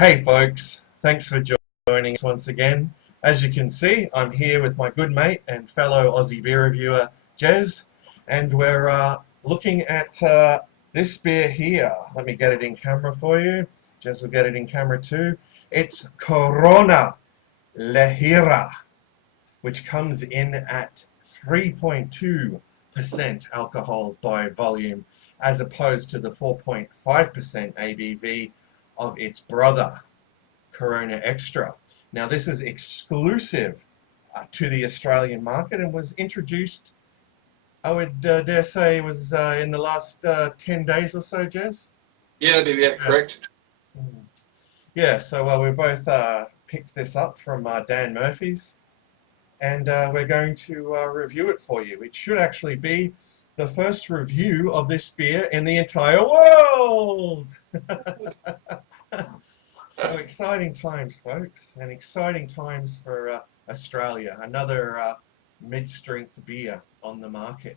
Hey folks, thanks for joining us once again. As you can see, I'm here with my good mate and fellow Aussie beer reviewer, Jez, and we're looking at this beer here. Let me get it in camera for you. Jez will get it in camera too. It's Corona Ligera, which comes in at 3.2% alcohol by volume, as opposed to the 4.5% ABV of its brother, Corona Extra. Now, this is exclusive to the Australian market and was introduced, I would dare say, it was in the last 10 days or so, Jez? Yeah, that'd be correct. Yeah, so we both picked this up from Dan Murphy's, and we're going to review it for you. It should actually be the first review of this beer in the entire world! So exciting times, folks, and exciting times for Australia. Another mid-strength beer on the market.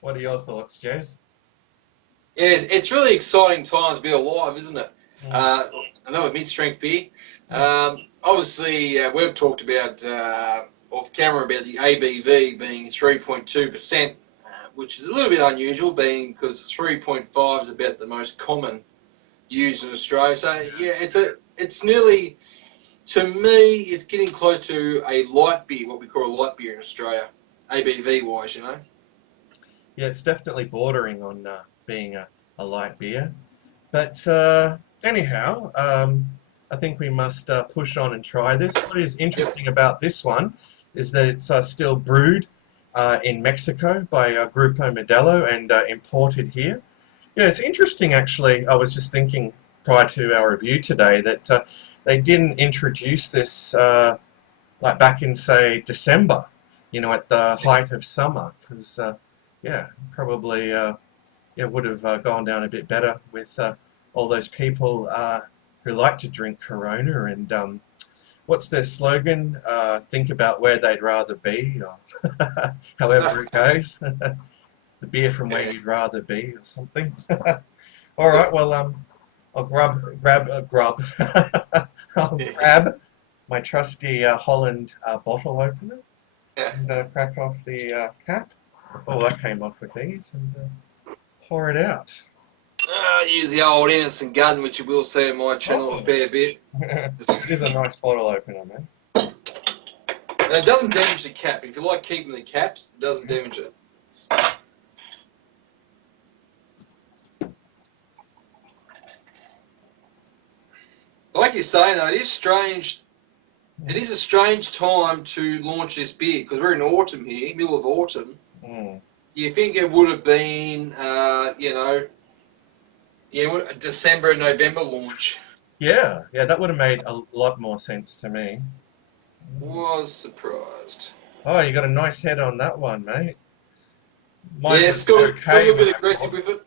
What are your thoughts, Jez? Yeah, it's really exciting times to be alive, isn't it? Mm. Another mid-strength beer. Obviously, we've talked about off camera about the ABV being 3.2%, which is a little bit unusual, being because 3.5 is about the most common used in Australia. So yeah, it's nearly, to me, it's getting close to a light beer, what we call a light beer in Australia, ABV wise, you know. Yeah, it's definitely bordering on being a light beer. But anyhow, I think we must push on and try this. What is interesting about this one is that it's still brewed in Mexico by Grupo Modelo and imported here. Yeah, it's interesting actually. I was just thinking prior to our review today that they didn't introduce this like back in, say, December, at the height of summer, because yeah, probably would have gone down a bit better with all those people who like to drink Corona and what's their slogan? Think about where they'd rather be, or however it goes. The beer from where you'd rather be, or something. All right, well, I'll I'll grab my trusty Holland bottle opener and crack off the cap. Oh, that came off with ease, and pour it out. Use the old innocent gun, which you will see on my channel a fair bit. It is a nice bottle opener, man. And it doesn't damage the cap. If you like keeping the caps, it doesn't damage it. Like you're saying, though, it is strange. It is a strange time to launch this beer because we're in autumn here, middle of autumn. You think it would have been, December, November launch. Yeah, that would have made a lot more sense to me. Was surprised. Oh, you got a nice head on that one, mate. Yeah, it's got a little bit aggressive with it.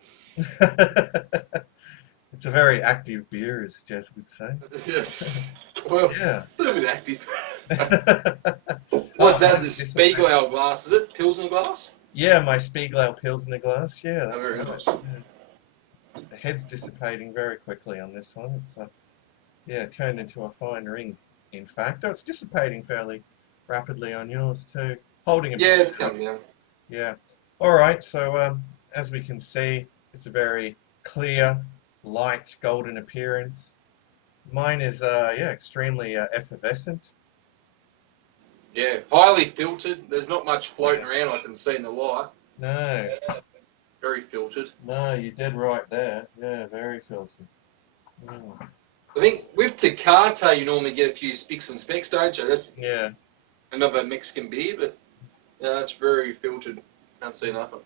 It's a very active beer, as Jess would say. Well, yeah. A little bit active. What's that? The Spiegelau glass, is it? Pilsner glass? Yeah, my Spiegelau Pilsner glass, yeah. That's very nice. Yeah. The head's dissipating very quickly on this one. It's turned into a fine ring, in fact. Oh, it's dissipating fairly rapidly on yours too. Holding it. Yeah, it's coming down. Yeah. All right, so as we can see, it's a very clear, light, golden appearance. Mine is, extremely effervescent. Yeah, highly filtered. There's not much floating around I can see in the light. No. Very filtered. No, you're dead right there. Yeah, very filtered. I think with Tecate, you normally get a few spicks and specks, don't you? That's another Mexican beer, but it's very filtered. Can't see nothing.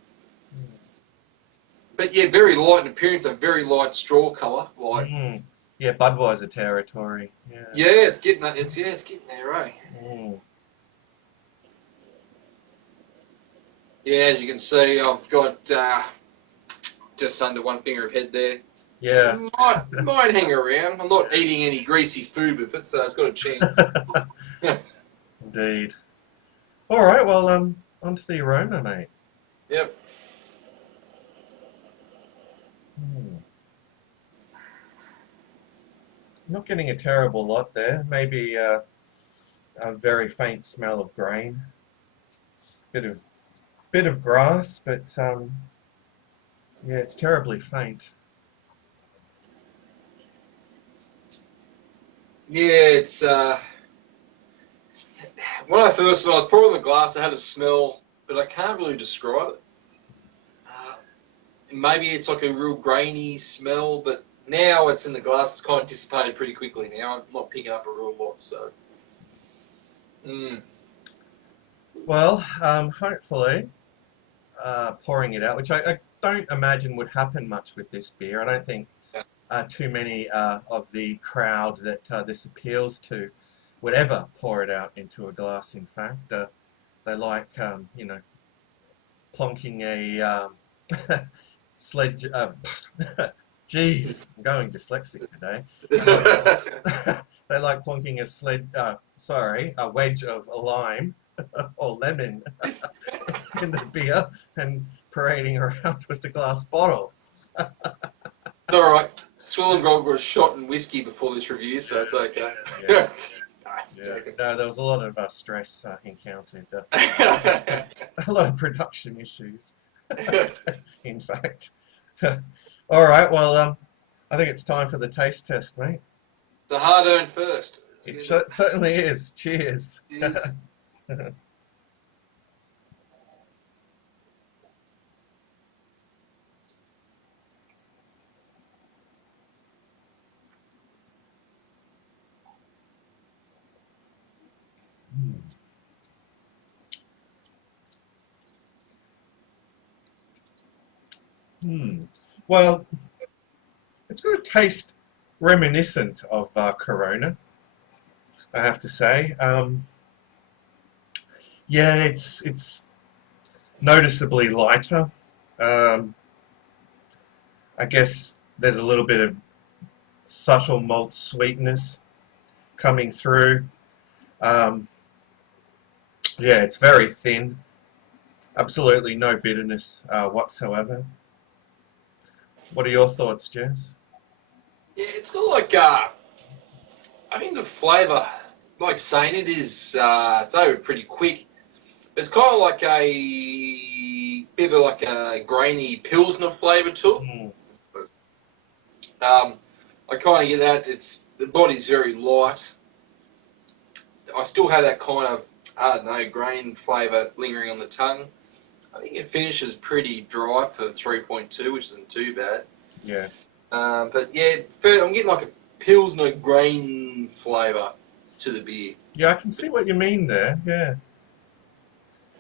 But yeah, very light in appearance, a very light straw colour. Yeah, Budweiser territory. Yeah, it's getting there, eh? Yeah, as you can see, I've got just under one finger of head there. Yeah. Might hang around. I'm not eating any greasy food with it, so it's got a chance. Indeed. All right, well, on to the aroma, mate. Yep. Not getting a terrible lot there. Maybe a very faint smell of grain. Bit of grass, but yeah, it's terribly faint. Yeah, it's when I was pouring the glass, I had a smell, but I can't really describe it. Uh, Maybe it's like a real grainy smell, but now it's in the glass. It's kind of dissipated pretty quickly. Now I'm not picking up a real lot, so. Mm. Well, hopefully, pouring it out, which I don't imagine would happen much with this beer. I don't think too many of the crowd that this appeals to would ever pour it out into a glass. In fact, they like, plonking a sledge. Geez, I'm going dyslexic today. They like plonking a wedge of lime or lemon in the beer and parading around with the glass bottle. It's all right. SwillinGrog was shot in whiskey before this review, so it's okay. Yeah. Yeah. No, there was a lot of stress encountered. A lot of production issues, in fact. All right, well, I think it's time for the taste test, mate. It's a hard-earned first. It certainly is. Cheers. Cheers. Hmm. Well, it's got a taste reminiscent of Corona, I have to say. Yeah, it's noticeably lighter. Um, I guess there's a little bit of subtle malt sweetness coming through. Um, yeah, it's very thin. Absolutely no bitterness whatsoever. What are your thoughts, Jess? Yeah, it's got like I think the flavour, like saying it is, it's over pretty quick. But it's kind of like a bit of like a grainy pilsner flavour to it. Mm. I kind of get that. The body's very light. I still have that kind of, I don't know, grain flavour lingering on the tongue. I think it finishes pretty dry for 3.2, which isn't too bad. Yeah. But yeah, I'm getting like a pilsner grain flavour to the beer. Yeah, I can see what you mean there. Yeah.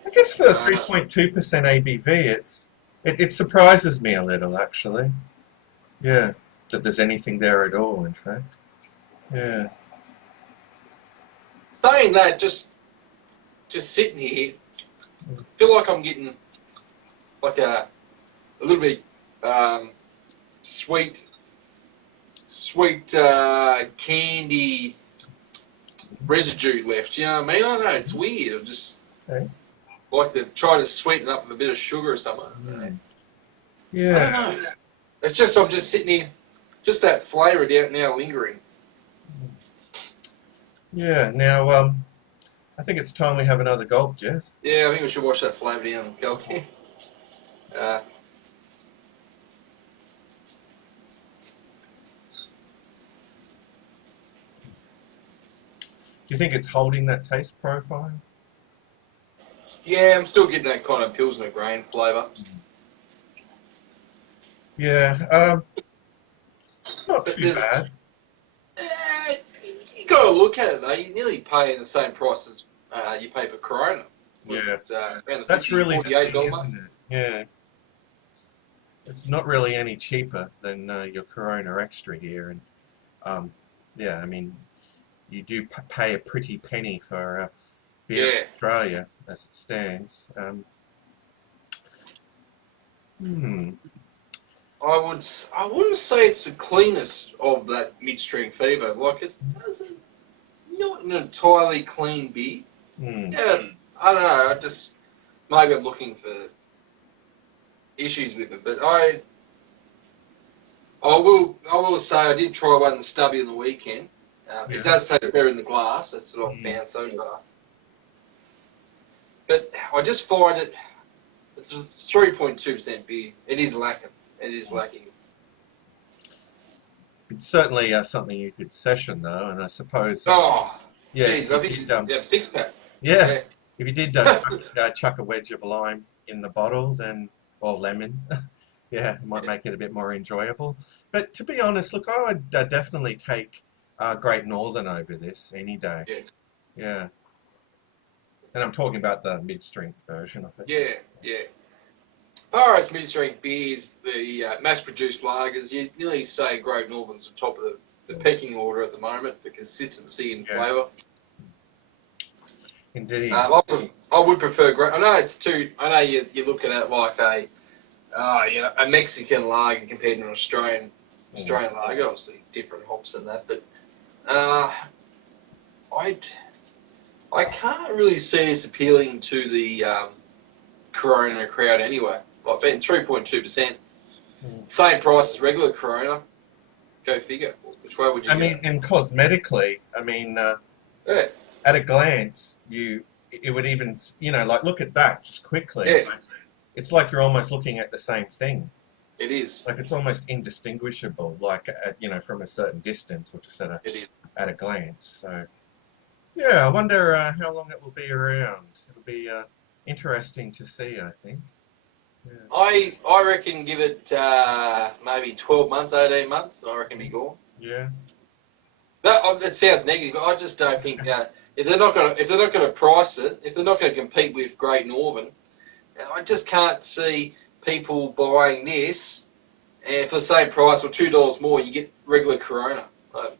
I guess for 3.2% ABV, it surprises me a little, actually. Yeah, that there's anything there at all, in fact. Yeah. Saying that, just sitting here, I feel like I'm getting like a little bit sweet candy residue left. You know what I mean? I don't know. It's weird. I just like to try to sweeten it up with a bit of sugar or something. Yeah. I don't know. It's just I'm just sitting here, just that flavour now lingering. Yeah. Now, I think it's time we have another gulp, Jess. Yeah, I think we should wash that flavour down. Go. Do you think it's holding that taste profile? Yeah, I'm still getting that kind of pilsner grain flavour. Yeah. Not too bad. You got to look at it though. You nearly pay the same price as you pay for Corona. Yeah. Around the That's really the $48 thing, mark. isn't it? Yeah. It's not really any cheaper than your Corona Extra here, and yeah, I mean, you do pay a pretty penny for beer in Australia as it stands. I wouldn't say it's the cleanest of that midstream fever. Like it doesn't, not an entirely clean beer. Yeah, I don't know. Maybe I'm looking for issues with it, but I I will say I did try one in the stubby on the weekend. Yeah. It does taste better in the glass. That's what I've found so far. But I just find it's 3.2% beer. It is lacking. It is lacking. It's certainly something you could session though, and I suppose. Oh, Yeah, geez, I think you have 6-pack. yeah, Yeah. if you did chuck a wedge of lime in the bottle, then or lemon, yeah, it might make it a bit more enjoyable. But to be honest, look, I would definitely take Great Northern over this any day. Yeah. Yeah, and I'm talking about the mid-strength version of it. Yeah. As mid-strength beers, the mass-produced lagers, you nearly say Great Northern's at the top of the pecking order at the moment for consistency and flavour. Indeed. I would prefer Great. I know it's too. I know you're looking at like a Mexican lager compared to an Australian lager. Obviously, different hops and that, but I can't really see this appealing to the Corona crowd anyway. Like being 3.2%, same price as regular Corona. Go figure. Which way would you? I mean, and cosmetically, yeah. At a glance, it would even like look at that just quickly. Yeah. It's like you're almost looking at the same thing. It is. Like it's almost indistinguishable, like from a certain distance or just at a glance. So yeah, I wonder how long it will be around. It'll be interesting to see, I think. Yeah. I reckon give it maybe 12 months, 18 months. I reckon be gone. Yeah. That sounds negative, but I just don't think if they're not going to price it, if they're not going to compete with Great Northern, I just can't see people buying this and for the same price or $2 more, you get regular Corona. I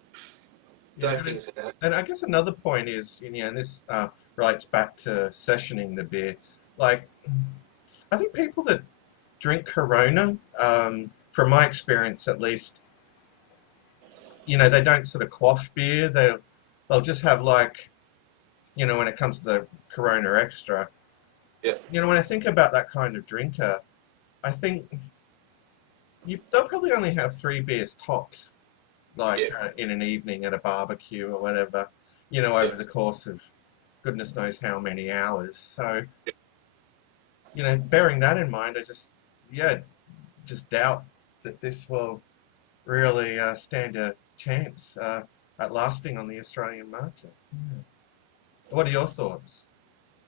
don't think so. And I guess another point is, and this relates back to sessioning the beer. Like, I think people that drink Corona, from my experience at least, they don't sort of quaff beer. They'll just have like, when it comes to the Corona Extra. Yeah. When I think about that kind of drinker, I think they'll probably only have 3 beers tops, like in an evening at a barbecue or whatever, over the course of goodness knows how many hours. So, bearing that in mind, I just doubt that this will really stand a chance at lasting on the Australian market. Yeah. What are your thoughts?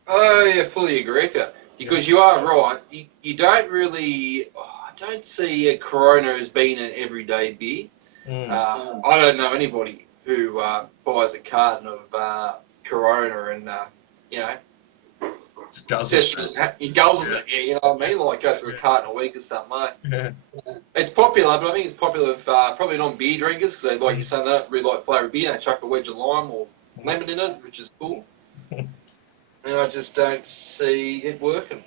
Oh, yeah, fully agree with you. Because you are right. You don't really... I don't see a Corona as being an everyday beer. I don't know anybody who buys a carton of Corona and, Just guzzles it. He guzzles it, you know what I mean? Like go through a carton a week or something, mate. It's popular, but I think it's popular with probably non-beer drinkers because they, like you say, they don't really like flavour of beer. They chuck a wedge of lime or lemon in it, which is cool. And I just don't see it working.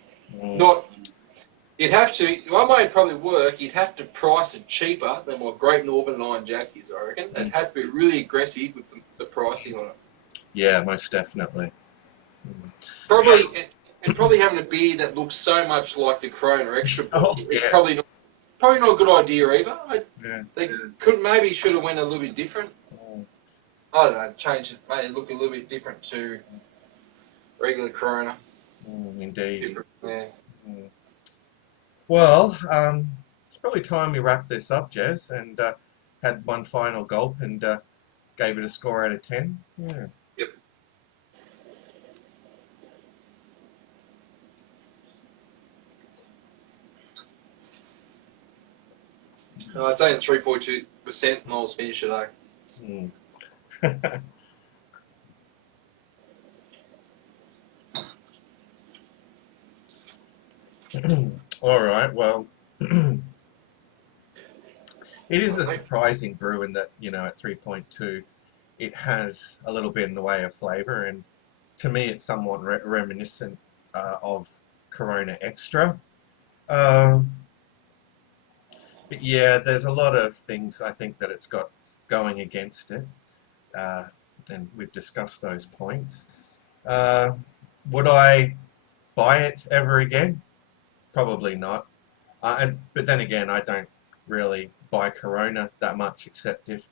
You'd have to, one way it'd probably work, you'd have to price it cheaper than what Great Northern and Iron Jack is, I reckon. They'd have to be really aggressive with the pricing on it. Yeah, most definitely. Probably having a beer that looks so much like the Corona Extra it's probably not a good idea either. They should have went a little bit different. I don't know, change it, made it look a little bit different to regular Corona. Indeed. Yeah. Well, it's probably time we wrap this up, Jez, and had one final gulp and gave it a score out of 10. Yeah. Yep. It's only 3.2% and I was finished today. All right, well, it is a surprising brew in that, at 3.2, it has a little bit in the way of flavour, and to me it's somewhat reminiscent of Corona Extra. But yeah, there's a lot of things I think that it's got going against it, and we've discussed those points. Would I buy it ever again? Probably not. But then again, I don't really buy Corona that much, except if,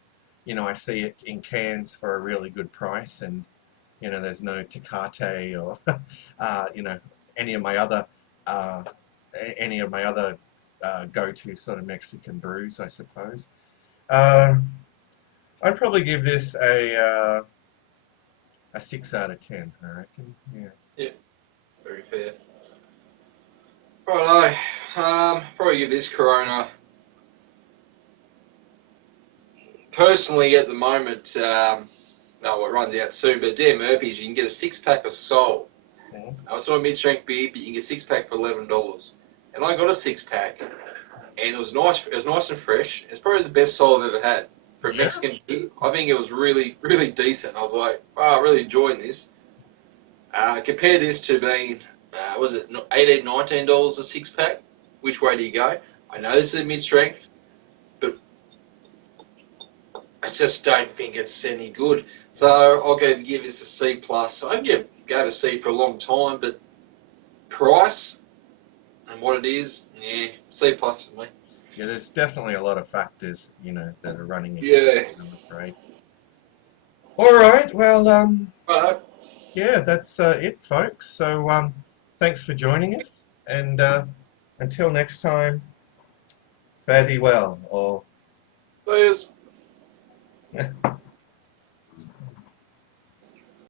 you know, I see it in cans for a really good price, and you know, there's no Tecate or you know, any of my other uh, any of my other go-to sort of Mexican brews, I suppose. Uh, I'd probably give this a 6 out of 10, I reckon. Yeah. Yeah, very fair. Right, probably give this Corona. Personally, at the moment, no, it runs out soon. But Dan Murphy's, you can get a 6-pack of Sol. Yeah. It's not a mid-strength beer, but you can get a 6-pack for $11. And I got a 6-pack, and it was nice. It was nice and fresh. It's probably the best Sol I've ever had for a Yeah. Mexican beer. I think it was really, really decent. I was like, wow, I'm really enjoying this. Compare this to being, was it $18, $19 a 6-pack? Which way do you go? I know this is mid-strength, but I just don't think it's any good. So I'll go give this a C+. I gave a C for a long time, but price and what it is, yeah, C+ for me. Yeah, there's definitely a lot of factors, you know, that are running against Yeah. it, I'm afraid. All right, well, Righto. yeah, that's it, folks. So, thanks for joining us, and until next time, fare thee well, or Cheers.